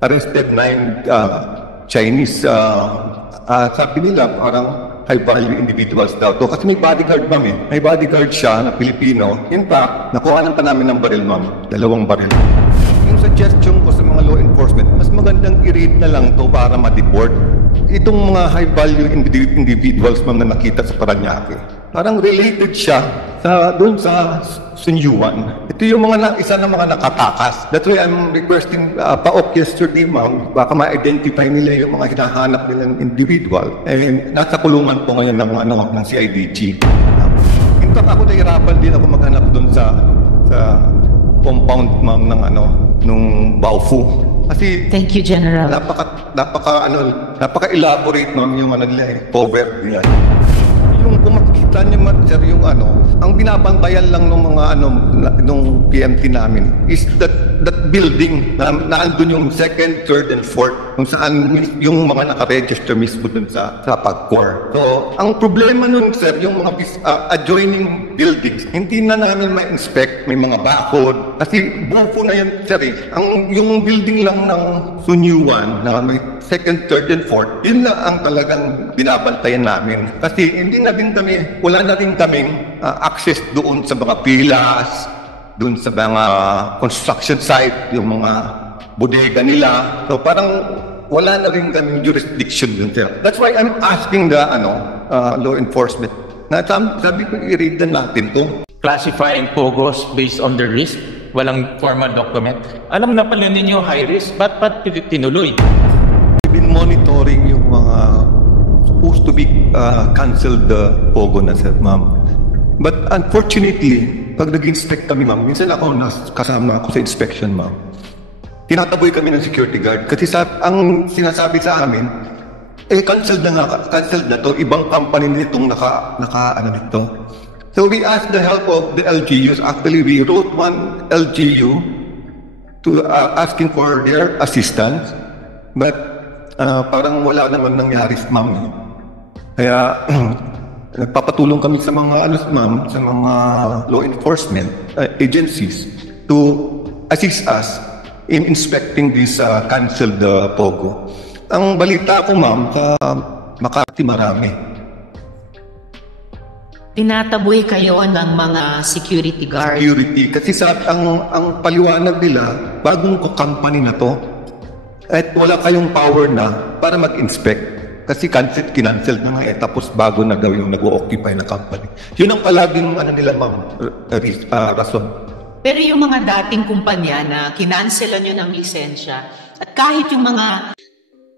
arrested 9 Chinese, sabi nila parang high-value individuals daw to. Kasi may bodyguard, ma'am eh. May bodyguard siya na Pilipino. In fact, nakuhanan pa namin ng baril, ma'am. 2 baril. Yung suggestion ko sa mga law enforcement, mas magandang i-read na lang to para ma-deport. Itong mga high-value individuals, ma'am, na nakita sa Parañaque. Parang related siya doon sa Sunyuan. Ito yung isa ng mga nakatakas. That's why I'm requesting PAOK yesterday, ma'am. Baka ma-identify nila yung mga hinahanap nilang individual. And nasa kulungan po ngayon ng CIDG. In fact, ako nahirapan din ako maghanap doon sa compound, ma'am, nung Baofu. Kasi thank you, General. Napaka-elaborate, ma'am, yung cover niya. Yung kung makikita niyo, sir, yung ang binabantayan lang ng mga nung PMT namin is that building na naandun yung 2nd, 3rd, and 4th kung saan yung mga nakaregister mismo dun sa PAGCOR. So, ang problema nun, sir, yung mga adjoining buildings, hindi na namin ma-inspect, may mga bakod. Kasi bufo na yan, sir, eh. Yung building lang ng Sunyuan na may 2nd, 3rd, and 4th, yun na ang talagang binabantayan namin. Kasi wala na rin kaming access doon sa mga pilas, doon sa mga construction site, yung mga bodega nila. So parang wala na rin kaming jurisdiction doon, sir. That's why I'm asking the law enforcement na sabi ko i-read na natin to. Classifying POGOs based on the risk, walang formal document. Alam na pala ninyo high risk, ba't tinuloy? We've been monitoring yung mga supposed to be canceled POGO na, sir, ma'am. But unfortunately, pag nag-inspect kami, ma'am, minsan kasama ako sa inspection, ma'am. Tinataboy kami ng security guard kasi ang sinasabi sa amin, canceled na to, ibang company nitong nito. So we asked the help of the LGUs. Actually, we wrote one LGU to asking for their assistance, but parang wala naman nangyari, ma'am. Kaya nagpapatulong kami sa mga ma'am, sa mga law enforcement agencies to assist us in inspecting this canceled POGO. Ang balita ko, ma'am, sa Makati marami. Tinataboy kayo ng mga security guard. Security. Kasi ang paliwanag nila, bagong company na to, at wala kayong power na para mag-inspect. Kasi kinancel na nga tapos bago na daw yung nag-o-occupy na company. Yun ang palaging nila, ma'am, rason. Pero yung mga dating kumpanya na kinancelan nyo ng lisensya, at kahit yung mga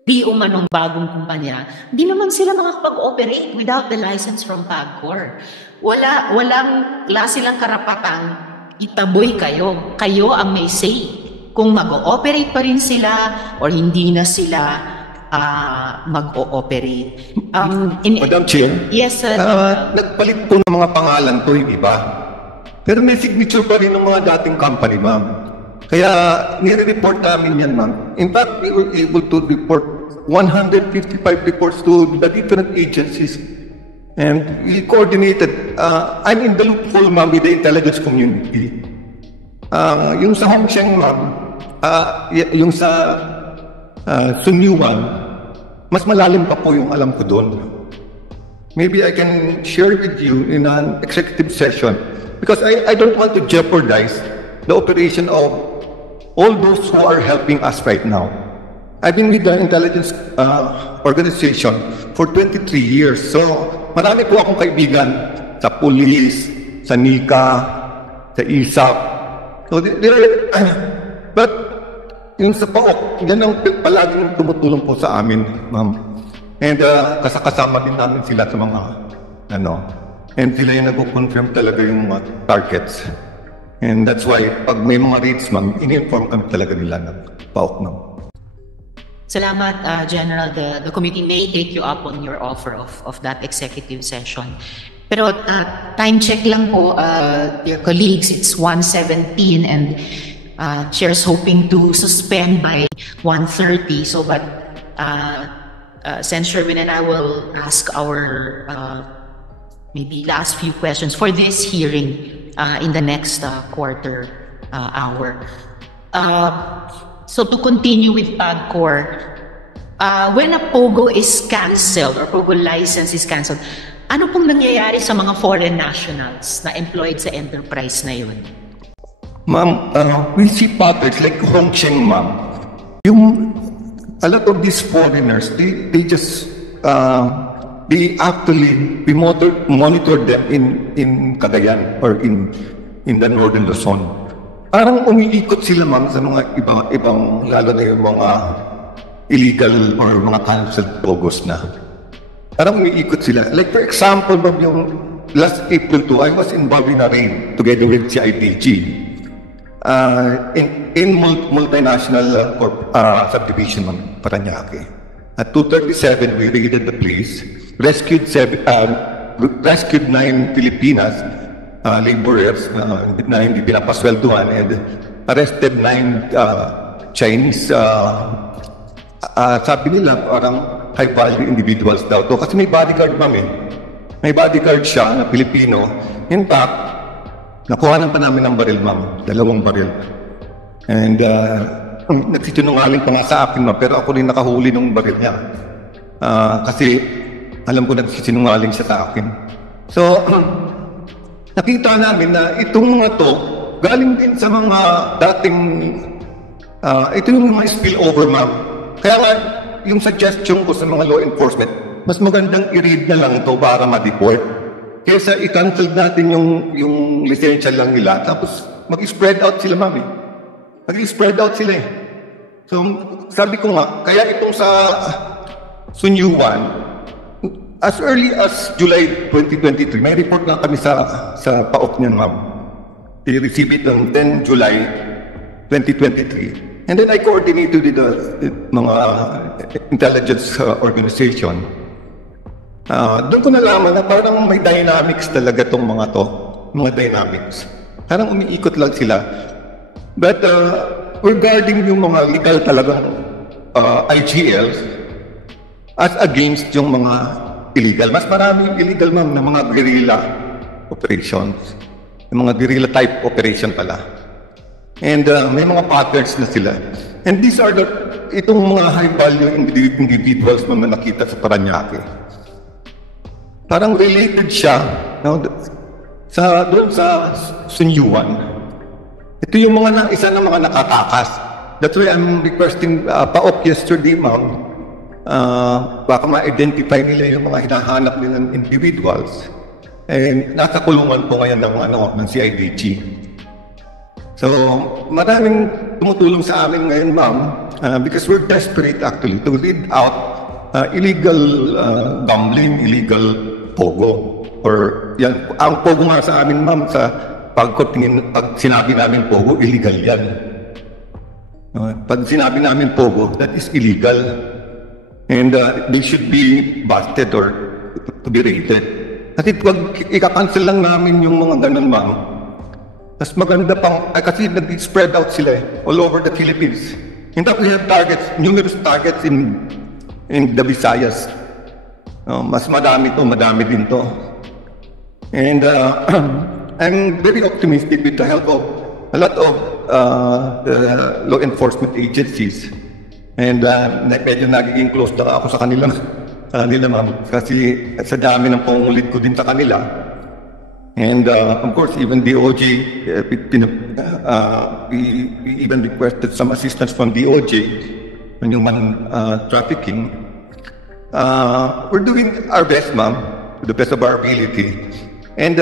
di umanong bagong kumpanya, di naman sila makakapag-operate without the license from PAGCOR. Walang silang karapatang itaboy kayo. Kayo ang may say kung mag-ooperate pa rin sila or hindi na sila mag-ooperate. Madam Chair? Yes, sir. Nagpalit po ng mga pangalan to yung iba. Pero may signature pa rin ng mga dating company, ma'am. Kaya nire-report namin yan, ma'am. In fact, we were able to report 155 reports to the different agencies. And we coordinated. I'm in the loophole, ma'am, with the intelligence community. Yung sa Hongsheng, ma'am, yung sa Sunyuan, mas malalim pa po yung alam ko doon. Maybe I can share with you in an executive session because I don't want to jeopardize the operation of all those who are helping us right now. I've been with the intelligence organization for 23 years. So, marami po akong kaibigan sa police, sa NICA, sa ISAP. So, but yung sa PAOK, yan ang palaging tumutulong po sa amin, ma'am. And kasama din namin sila sa mga, and sila yung nag-confirm talaga yung mga targets. And that's why, pag may mga raids, ma'am, in-inform kami talaga nila ng PAOK, ma'am. Salamat, General. The committee may take you up on your offer of that executive session. Pero time check lang po, dear colleagues, it's 1:17 and Chair's hoping to suspend by 1:30. So, but Sen. Sherwin and I will ask our maybe last few questions for this hearing in the next quarter hour. So to continue with PAGCOR, when a POGO is cancelled or POGO license is cancelled, ano pong nangyayari sa mga foreign nationals na employed sa enterprise na yun? Ma'am, we see patterns like Hong Cheng, ma'am. A lot of these foreigners, they just, we monitor them in Cagayan or in the northern Luzon. Parang umiikot sila, ma'am, sa mga ibang lalo na yung mga illegal or mga cancelled POGOs na. Parang umiikot sila. Like for example, ma'am, yung last April 2, I was involved in a raid together with CIDG. In multinational subdivision ng Parañaque. At 2:37, we raided the place, rescued 9 Filipinas laborers na hindi pinapasweldohan, and arrested 9 Chinese. Sabi nila parang high-value individuals daw to. Kasi may bodyguard, ma'am, eh. May bodyguard siya na Pilipino. In fact, nakuha pa namin ng baril, ma'am. 2 baril. And nagsisinungaling pa nga sa akin, ma'am. Pero ako rin nakahuli ng baril niya. Kasi alam ko nagsisinungaling siya sa akin. So, nakita namin na itong mga to, galing din sa mga dating, ito yung mga spillover, ma'am. Kaya nga, yung suggestion ko sa mga law enforcement, mas magandang i-read na lang to para ma-deport. Kesa i-cancel natin yung lisensya lang nila, tapos mag-spread out sila, ma'am. Mag-spread out sila eh. So, sabi ko nga, kaya itong sa Sunyuan, as early as July 2023, may report nga kami sa PAOK niyan, ma'am. I-receive it ng 10 July 2023. And then I coordinated with the mga intelligence organization. Doon ko nalaman na parang may dynamics talaga tong mga to. Mga dynamics. Parang umiikot lang sila. But regarding yung mga legal talagang IGLs as against yung mga illegal. Mas marami yung illegal, ma'am, na mga guerrilla operations. Yung mga guerrilla type operation pala. And may mga patterns na sila. And these are itong mga high-value individuals na nakita sa Parañaque. Parang related siya, no, doon sa Sunyuan. Ito yung isa ng mga nakatakas. That's why I'm requesting PAOK yesterday, ma'am. Baka ma-identify nila yung mga hinahanap nilang individuals. And nasa kulungan po ngayon ng CIDG. So, maraming tumutulong sa amin ngayon, ma'am, because we're desperate actually to weed out illegal gambling, illegal POGO. Or yan, ang POGO nga sa amin, ma'am, pag sinabi namin POGO, illegal yan. Pag sinabi namin POGO, that is illegal. And they should be busted or to be rated. Kasi pag ika-cancel lang namin yung mga ganun, ma'am, mas maganda pang, kasi nag-spread out sila all over the Philippines. In fact, we have numerous targets in the Visayas. Mas madami din to. And I'm very optimistic with the help of a lot of law enforcement agencies. And medyo nagiging close na ako sa kanila, ma'am. Kasi sa dami ng pangulit ko din sa kanila. And of course, even DOJ, we even requested some assistance from DOJ on human trafficking. We're doing our best, ma'am, to the best of our ability. And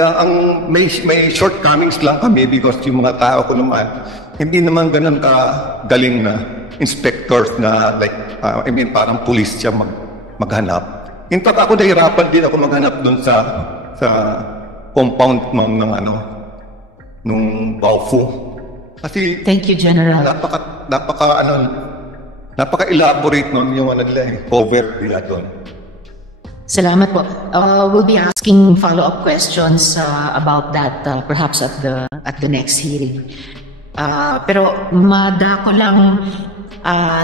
may shortcomings lang kami because yung mga tao ko naman, hindi naman ganun ka-galing na inspectors na parang police siya maghanap. In fact, ako nahirapan din ako maghanap dun sa compound, ma'am, nung Baofu. Kasi thank you, General. Napaka-elaborate nun yung nila, cover nila doon. Salamat po. We'll be asking follow-up questions about that perhaps at the next hearing. Pero madako lang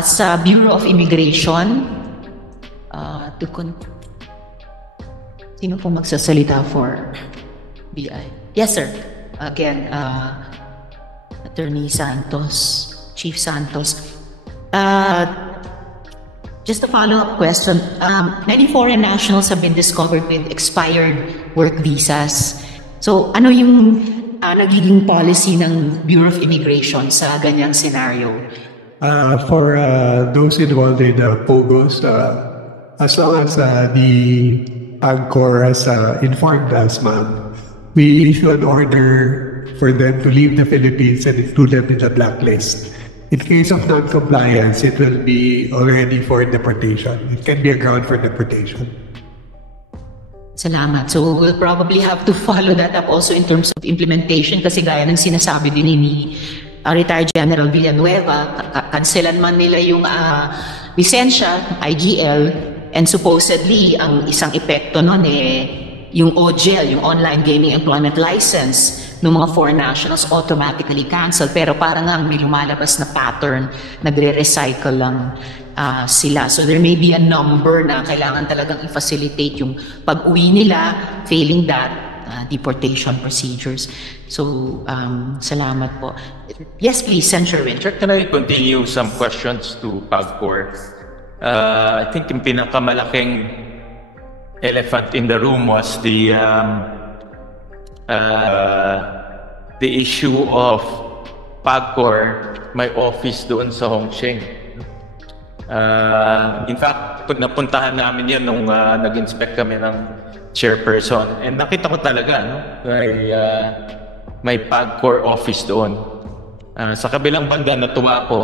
sa Bureau of Immigration sino po magsasalita for BI? Yes, sir. Again, Attorney Santos, Chief Santos. Just a follow-up question. Many foreign nationals have been discovered with expired work visas. So ano yung nagiging policy ng Bureau of Immigration sa ganyang scenario? For those involved in POGOs, as long as the AGCOR has informed us, ma'am, we issue an order for them to leave the Philippines and include them in the blacklist. In case of non-compliance, it will be already for deportation. It can be a ground for deportation. Salamat. So we'll probably have to follow that up also in terms of implementation kasi gaya ng sinasabi din ni retired General Villanueva, kanselan man nila yung lisensya, IGL, and supposedly ang isang epekto nun yung OGL, yung Online Gaming Employment License ng mga foreign nationals automatically cancel. Pero parang ang may lumalabas na pattern, nagre-recycle lang sila. So there may be a number na kailangan talagang i-facilitate yung pag-uwi nila, failing that, deportation procedures. So, salamat po. Yes, please, Senator Win. Sir, can I continue some questions to PAGCOR? I think yung pinakamalaking elephant in the room was the issue of PAGCOR, my office doon sa Hongsheng. In fact, napuntahan namin yan nung nag-inspect kami ng chairperson. And nakita ko talaga, no? May PAGCOR office doon. Sa kabilang banda, natuwa ako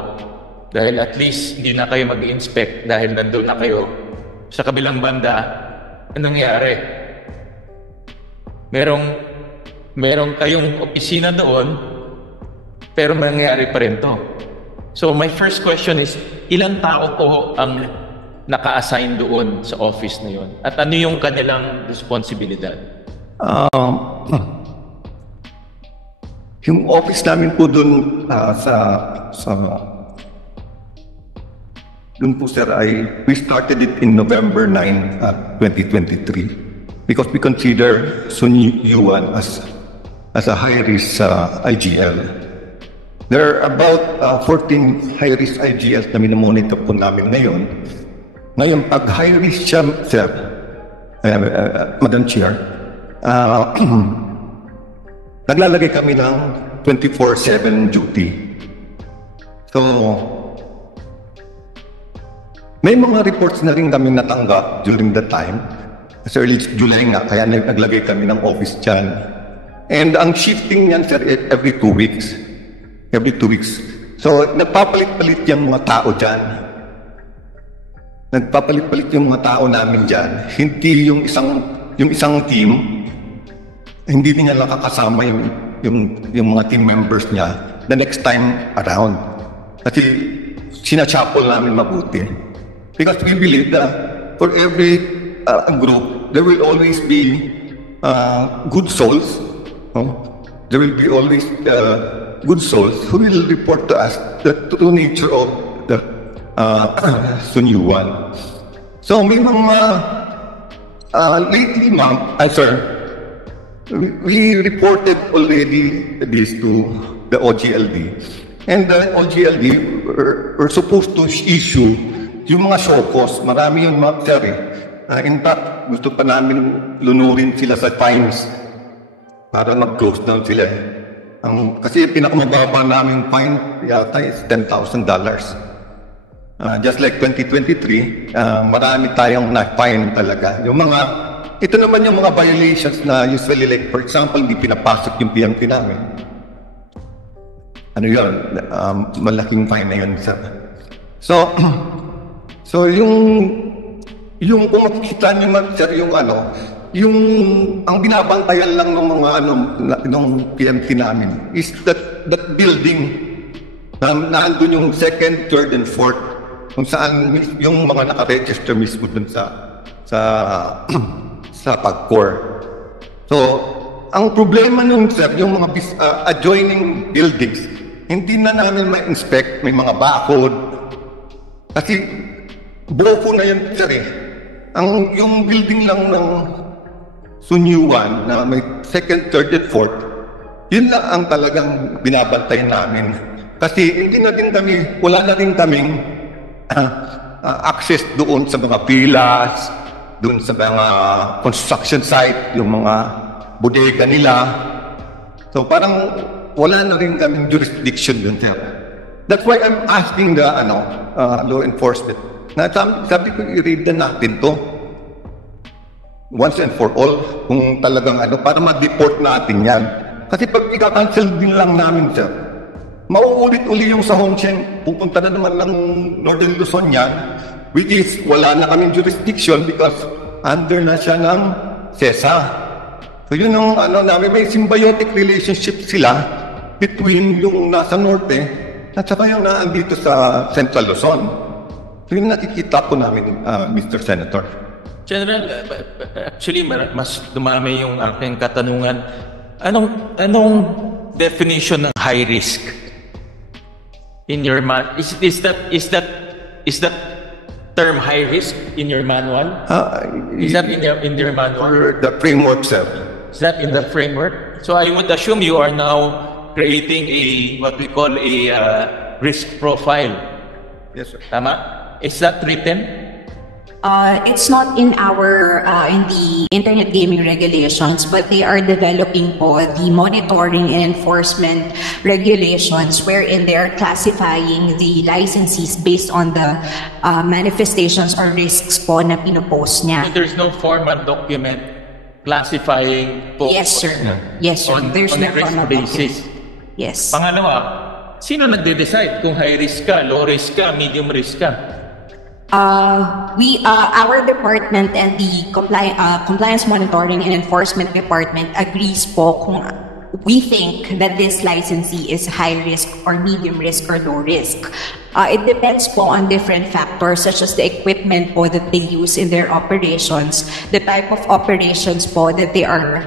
dahil at least hindi na kayo mag-inspect dahil nandun na kayo. Sa kabilang banda, anong nangyari? Merong kayong opisina doon, pero mangyayari pa rin to. So my first question is, ilang tao po ang naka-assign doon sa office na yun? At ano yung kanilang responsibilidad? Yung office namin po doon doon po sir we started it in November 9, 2023 because we consider Sun Yuan as a high-risk IGL. There are about 14 high-risk IGLs na minomonitor po namin ngayon. Ngayon, pag high-risk siya, sir, Madam Chair, naglalagay kami ng 24/7 duty. So, may mga reports na rin kami natanggap during that time. As early as July nga, kaya naglagay kami ng office dyan. And ang shifting yan, sir, every 2 weeks. Every 2 weeks. So, nagpapalit-palit yung mga tao dyan. Nagpapalit-palit yung mga tao namin dyan. Hindi yung isang team, hindi niya nakakasama yung mga team members niya the next time around. Kasi sinachapol namin mabuti. Because we believe that for every group, there will always be good souls. There will be always good souls who will report to us the true nature of the Sun Yuan. So may mga lately, ma'am, sir, we reported already this to the OGLD. And the OGLD were supposed to issue yung mga show-cause. Marami yung mga sir. In fact, gusto pa namin lunurin sila sa fines para mag-close down sila. Kasi pinakamababa namin fine yata is $10,000. Just like 2023, marami tayong na-fine talaga. Ito naman yung mga violations na usually, like for example, hindi pinapasok yung PMT namin. Ano yun? Malaking fine na yun, sir. So yung kung makikita niyo man, sir, ang binabantayan lang ng mga ng PMT namin is that building na nandun yung 2nd, 3rd, and 4th kung saan yung mga naka-register mismo dun sa PAGCOR. So, ang problema nung sir, yung mga adjoining buildings, hindi na namin ma-inspect, may mga bakod. Kasi buo na yun, sir eh. Yung building lang ng Sun Yuan na may 2nd, 3rd, and 4th, yun lang ang talagang binabantayan namin. Kasi wala na rin kaming access doon sa mga pilas, doon sa mga construction site, yung mga bodega nila. So parang wala na rin kaming jurisdiction yun, sir. That's why I'm asking the law enforcement na sabi ko i-read na natin to once and for all kung talagang para ma-deport natin yan. Kasi pag ika-cancel din lang namin, sir, mauulit-uli yung sa Hongsheng, pupunta na naman ng Northern Luzon yan, which is wala na kaming jurisdiction because under na siya ng CESA. So yun yung namin, may symbiotic relationship sila between yung nasa norte at saka yung naandito sa Central Luzon. So yun nakikita po namin, Mr. Senator. General, actually mas dumami yung aking katanungan. Anong definition ng high risk in your is that term high risk in your manual? Is that in your manual? Or the framework, sir? Is that in the framework? So I would assume you are now creating what we call a risk profile. Yes, sir. Tama? Is that written? It's not in our in the internet gaming regulations, but they are developing po the monitoring and enforcement regulations wherein they are classifying the licensees based on the manifestations or risks po na pinopost niya. So there's no formal document classifying po Yes, sir. Yes, sir. on There's a no risk formal basis. document. Yes. Pangalawa, sino nagde-decide kung high risk ka, low risk ka, medium risk ka? Our department and the compliance monitoring and enforcement department agrees po kung we think that this licensee is high risk or medium risk or low risk. It depends po on different factors such as the equipment po that they use in their operations, the type of operations po that they are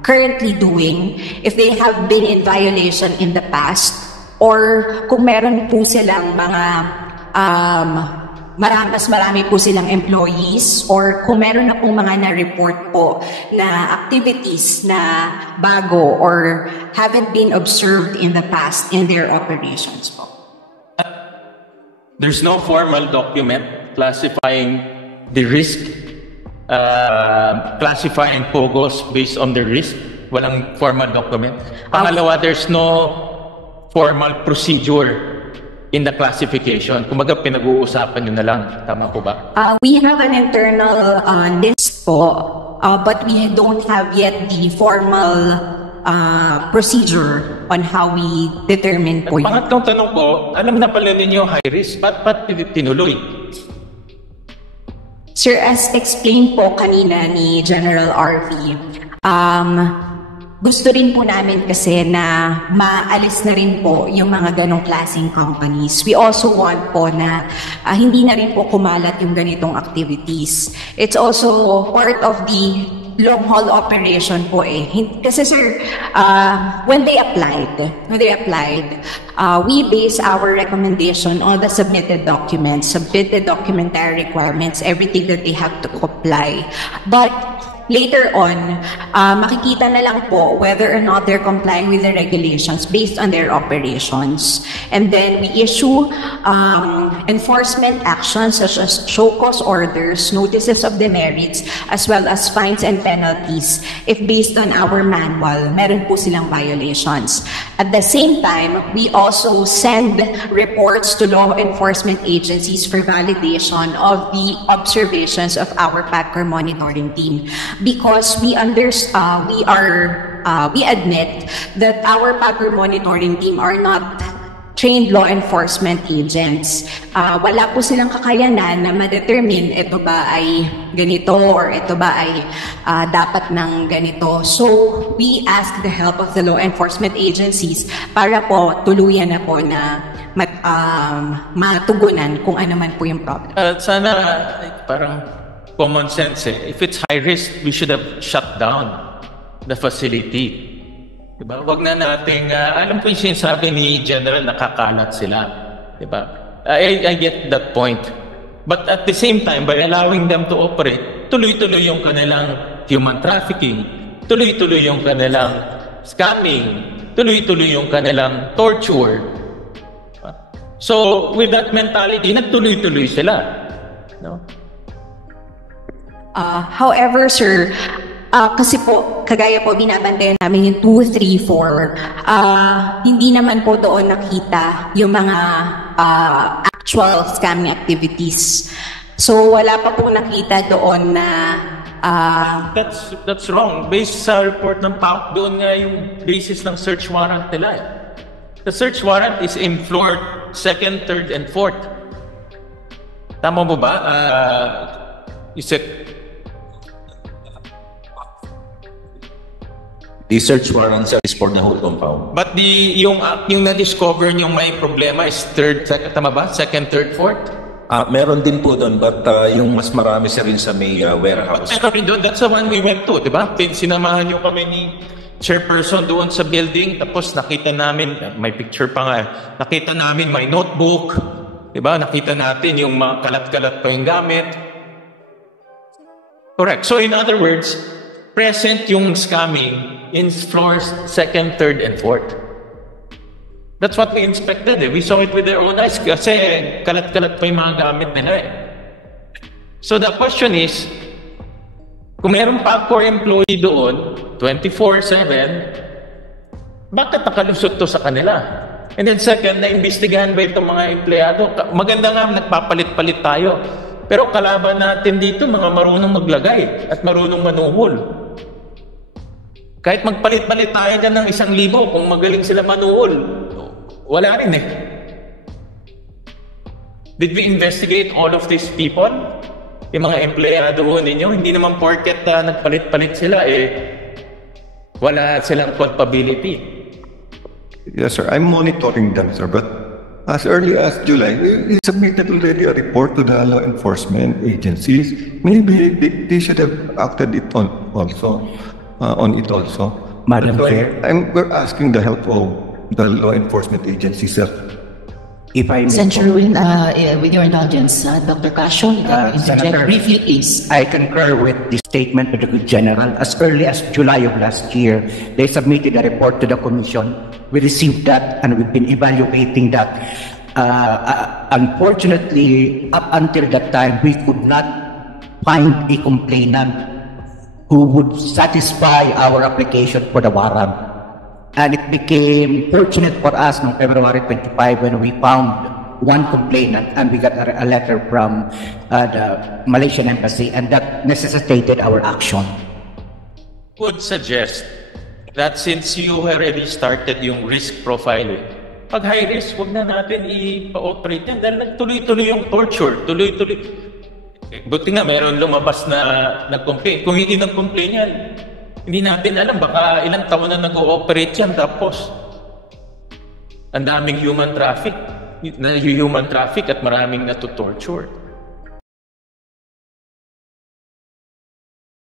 currently doing, if they have been in violation in the past, or kung meron po silang mga mas marami po silang employees, or kung meron na pong mga na-report po na activities na bago or haven't been observed in the past in their operations po. There's no formal document classifying the risk, classifying POGOs based on the risk. Walang formal document. Pangalawa, there's no formal procedure in the classification. Kumbaga, pinag-uusapan nyo na lang. Tama po ba? We have an internal list po, but we don't have yet the formal procedure on how we determine po yun. Pangatlong tanong po, alam na pala ninyo high risk, ba't tinuloy? Sir, as explained po kanina ni General RV, gusto rin po namin kasi na maalis na rin po yung mga ganong klaseng companies. We also want po na hindi na rin po kumalat yung ganitong activities. It's also part of the long-haul operation po eh. Kasi sir, when they applied, we base our recommendation on the submitted documents, submitted documentary requirements, everything that they have to comply. But later on, makikita na lang po whether or not they're complying with the regulations based on their operations. And then we issue enforcement actions such as show cause orders, notices of demerits, as well as fines and penalties if based on our manual, meron po silang violations. At the same time, we also send reports to law enforcement agencies for validation of the observations of our PAGCOR monitoring team. Because we admit that our PAGCOR monitoring team are not trained law enforcement agents. Wala po silang kakayanan na ma-determine ito ba ay ganito or ito ba ay dapat ng ganito. So, we ask the help of the law enforcement agencies para po tuluyan na po na matugunan kung ano man po yung problem. Sana parang common sense eh. If it's high risk, we should have shut down the facility. Diba? Wag na nating, alam ko yung sinasabi ni General, nakakalat sila. Diba? I get that point. But at the same time, by allowing them to operate, tuloy-tuloy yung kanilang human trafficking, tuloy-tuloy yung kanilang scamming, tuloy-tuloy yung kanilang torture. Diba? So, with that mentality, nagtuloy-tuloy sila. No? However, sir, kasi po, kagaya po, binabantayan namin yung 2, 3, 4. Hindi naman po doon nakita yung mga actual scamming activities. So, wala pa po nakita doon na That's wrong. Based sa report ng PAOK, doon nga yung basis ng search warrant nila. The search warrant is in floor 2nd, 3rd, and 4th. Tama mo ba? Is it... The search warrant sir, is for the whole compound. But yung na-discover niyong may problema is 3rd, tama ba? 2nd, 3rd, 4th? Meron din po doon, but yung mas marami sa rin sa may warehouse. Pero doon, that's the one we went to, di ba? Sinamahan niyo kami ni chairperson doon sa building, tapos nakita namin, may picture pa nga, nakita namin may notebook, di ba? Nakita natin yung mga kalat-kalat pa yung gamit. Correct. So in other words, present yung scamming in floors 2nd, 3rd, and 4th. That's what we inspected. We saw it with our own eyes kasi kalat-kalat pa yung mga gamit nila eh. So the question is, kung meron PAGCOR employee doon, 24/7, bakit nakalusot to sa kanila? And then second, na-imbestigahan ba itong mga empleyado? Maganda nga, nagpapalit-palit tayo. Pero kalaban natin dito, mga marunong maglagay at marunong manuhol. Kahit magpalit-palit tayo dyan ng 1,000, kung magaling sila manuhol, wala rin eh. Did we investigate all of these people? Yung mga empleyado ninyo, hindi naman porket nagpalit-palit sila wala silang culpability. Yes, sir. I'm monitoring them, sir. But as early as July, we submitted already a report to the law enforcement agencies. Maybe they should have acted it on it also. Madam Chair, We're asking the help of the law enforcement agencies, sir. if I may, Senator Ruin, with your indulgence, Dr. Casio, interject Senator, briefly, please. I concur with the statement of the good general. As early as July of last year, they submitted a report to the commission. We received that and we've been evaluating that. Unfortunately, up until that time, we could not find a complainant who would satisfy our application for the warrant. And it became fortunate for us on February 25 when we found one complainant and we got a letter from the Malaysian Embassy, and that necessitated our action. Would suggest that since you already started yung risk profiling, pag high risk, huwag na natin i-operate yan dahil nagtuloy-tuloy yung torture, tuloy-tuloy. Buti nga mayroon lumabas na nag-complain. Kung hindi nag-complain yan, hindi natin alam, baka ilang taon na nag-ooperate yan, tapos ang daming human traffic at maraming natu-torture.